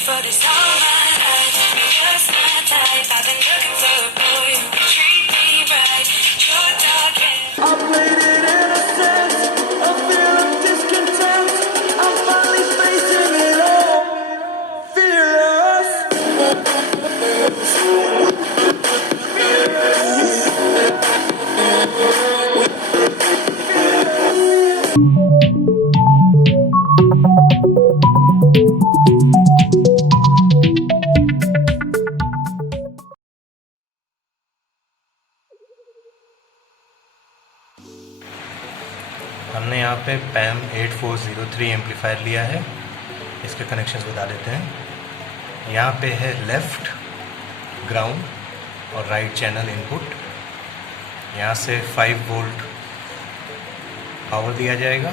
for this all my life. You're just my type. I've been looking for a boy who can treat me right. Your dark hair. I played it innocent, a feel of discontent. I'm finally facing it all, fearless. हमने यहाँ पे पैम 8403 amplifier लिया है। इसके connections बता देते हैं। यहाँ पे है लेफ़्ट ग्राउंड और राइट चैनल इनपुट। यहाँ से 5 वोल्ट पावर दिया जाएगा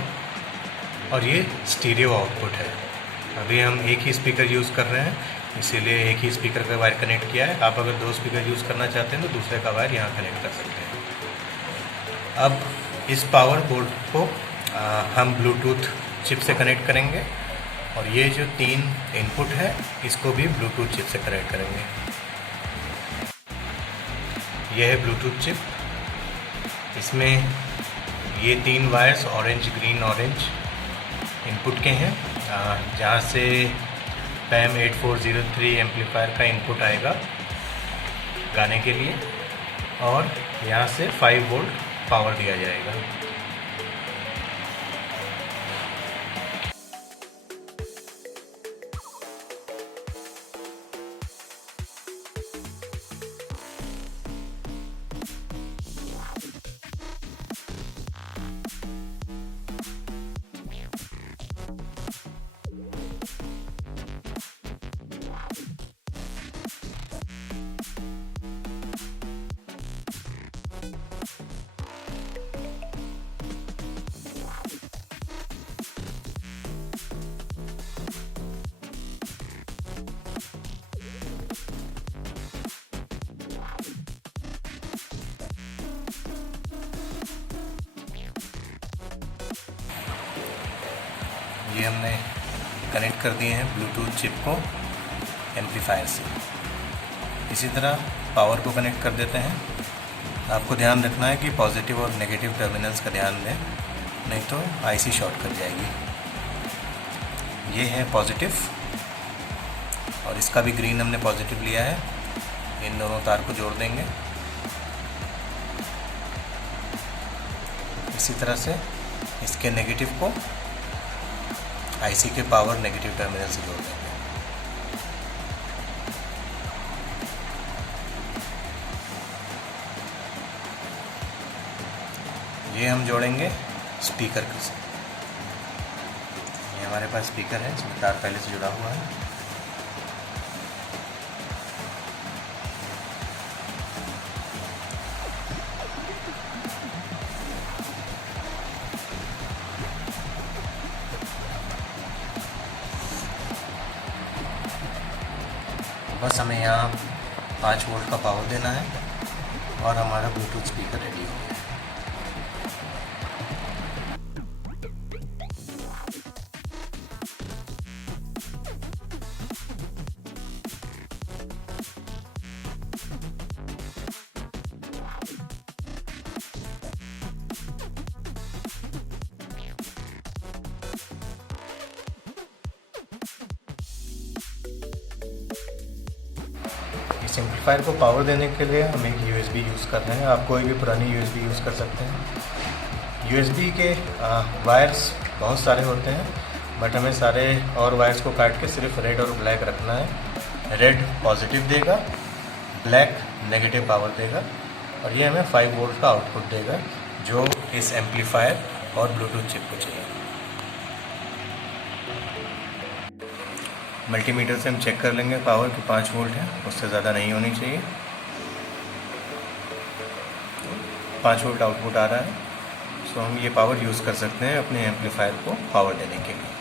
और ये स्टीरियो आउटपुट है। अभी हम एक ही स्पीकर यूज़ कर रहे हैं, इसीलिए एक ही स्पीकर का वायर कनेक्ट किया है। आप अगर 2 स्पीकर यूज़ करना चाहते हैं तो दूसरे का वायर यहाँ कनेक्ट कर सकते हैं। अब इस पावर बोर्ड को हम ब्लूटूथ चिप से कनेक्ट करेंगे और ये जो 3 इनपुट है इसको भी ब्लूटूथ चिप से कनेक्ट करेंगे। यह है ब्लूटूथ चिप। इसमें ये 3 wires orange green orange input के हैं, जहाँ से पैम 8403 एम्पलीफायर का इनपुट आएगा गाने के लिए और यहाँ से 5 वोल्ट पावर दिया जाएगा। ये हमने कनेक्ट कर दिए हैं ब्लूटूथ चिप को एम्पलीफायर से। इसी तरह पावर को कनेक्ट कर देते हैं। आपको ध्यान रखना है कि पॉजिटिव और नेगेटिव टर्मिनल्स का ध्यान दें, नहीं तो आईसी शॉर्ट कर जाएगी। ये है पॉजिटिव और इसका भी ग्रीन हमने पॉजिटिव लिया है। इन दोनों तार को जोड़ देंगे। इसी तरह से इसके नेगेटिव को आईसी के पावर नेगेटिव टर्मिनल से जोड़ देंगे। ये हम जोड़ेंगे स्पीकर के साथ। ये हमारे पास स्पीकर है, इसमें तार पहले से जुड़ा हुआ है। बस हमें यहाँ 5 वोल्ट का पावर देना है और हमारा ब्लूटूथ स्पीकर रेडी हो गया है। इस एम्पलीफायर को पावर देने के लिए हम एक USB यूज़ कर रहे हैं। आप कोई भी पुरानी USB यूज़ कर सकते हैं। USB के वायर्स बहुत सारे होते हैं, बट हमें सारे और वायर्स को काट के सिर्फ रेड और ब्लैक रखना है। रेड पॉजिटिव देगा, ब्लैक नेगेटिव पावर देगा और ये हमें 5 वोल्ट का आउटपुट देगा, जो इस एम्पलीफायर और ब्लूटूथ चिप को चाहिए। मल्टीमीटर से हम चेक कर लेंगे पावर कि 5 वोल्ट है, उससे ज़्यादा नहीं होनी चाहिए। 5 वोल्ट आउटपुट आ रहा है, सो हम ये पावर यूज़ कर सकते हैं अपने एम्पलीफायर को पावर देने के लिए।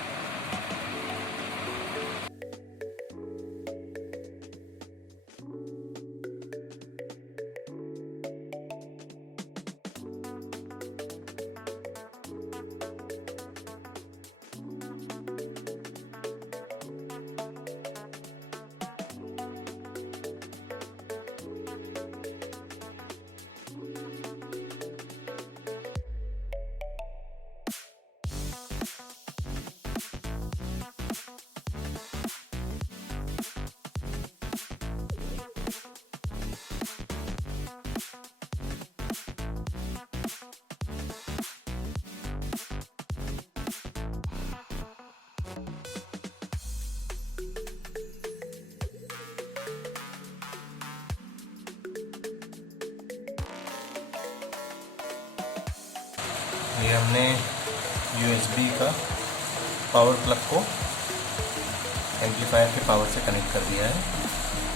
हमने USB का पावर प्लग को एम्पलीफायर के पावर से कनेक्ट कर दिया है,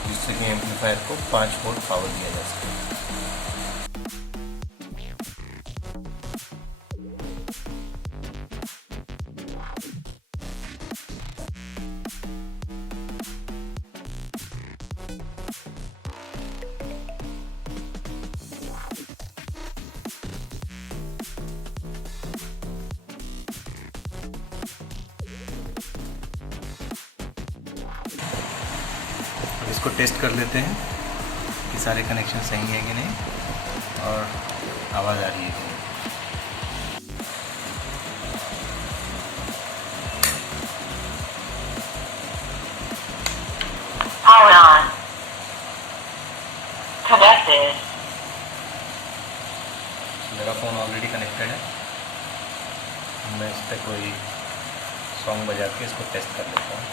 जिससे कि एम्पलीफायर को 5 वोल्ट पावर दिया जा सके। इसको टेस्ट कर लेते हैं कि सारे कनेक्शन सही हैं कि नहीं और आवाज़ आ रही है कि नहीं। Power on. Connected. मेरा फ़ोन ऑलरेडी कनेक्टेड है। मैं इस पर कोई सॉन्ग बजा के इसको टेस्ट कर लेता हूँ।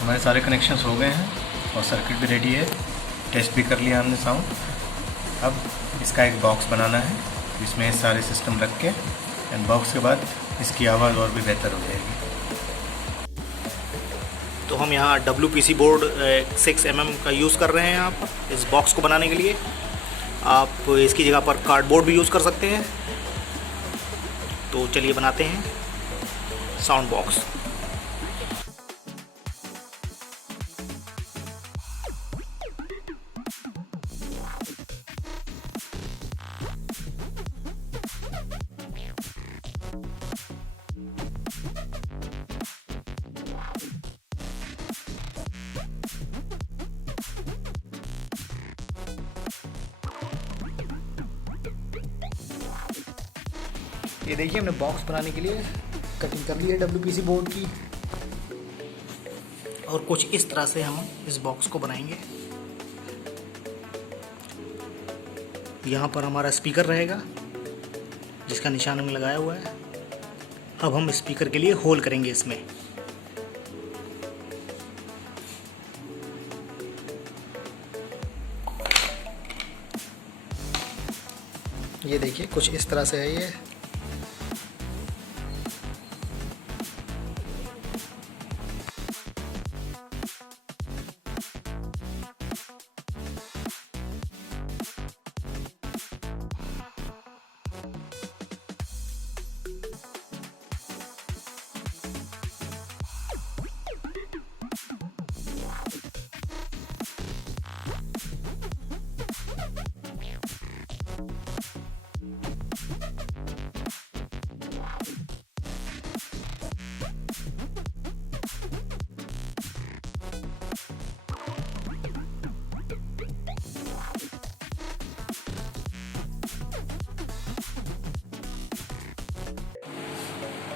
हमारे सारे कनेक्शंस हो गए हैं और सर्किट भी रेडी है। टेस्ट भी कर लिया हमने साउंड। अब इसका एक बॉक्स बनाना है जिसमें सारे सिस्टम रख के, एंड बॉक्स के बाद इसकी आवाज़ और भी बेहतर हो जाएगी। तो हम यहाँ WPC बोर्ड 6 mm का यूज़ कर रहे हैं यहाँ पर इस बॉक्स को बनाने के लिए। आप इसकी जगह पर कार्डबोर्ड भी यूज़ कर सकते हैं। तो चलिए बनाते हैं साउंड बॉक्स। ये देखिए हमने बॉक्स बनाने के लिए कटिंग कर ली है WPC बोर्ड की, और कुछ इस तरह से हम इस बॉक्स को बनाएंगे। यहाँ पर हमारा स्पीकर रहेगा जिसका निशान हमने लगाया हुआ है। अब हम स्पीकर के लिए होल करेंगे इसमें। ये देखिए कुछ इस तरह से है ये।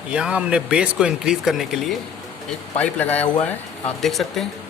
यहाँ हमने बेस को इंक्रीज़ करने के लिए एक पाइप लगाया हुआ है, आप देख सकते हैं।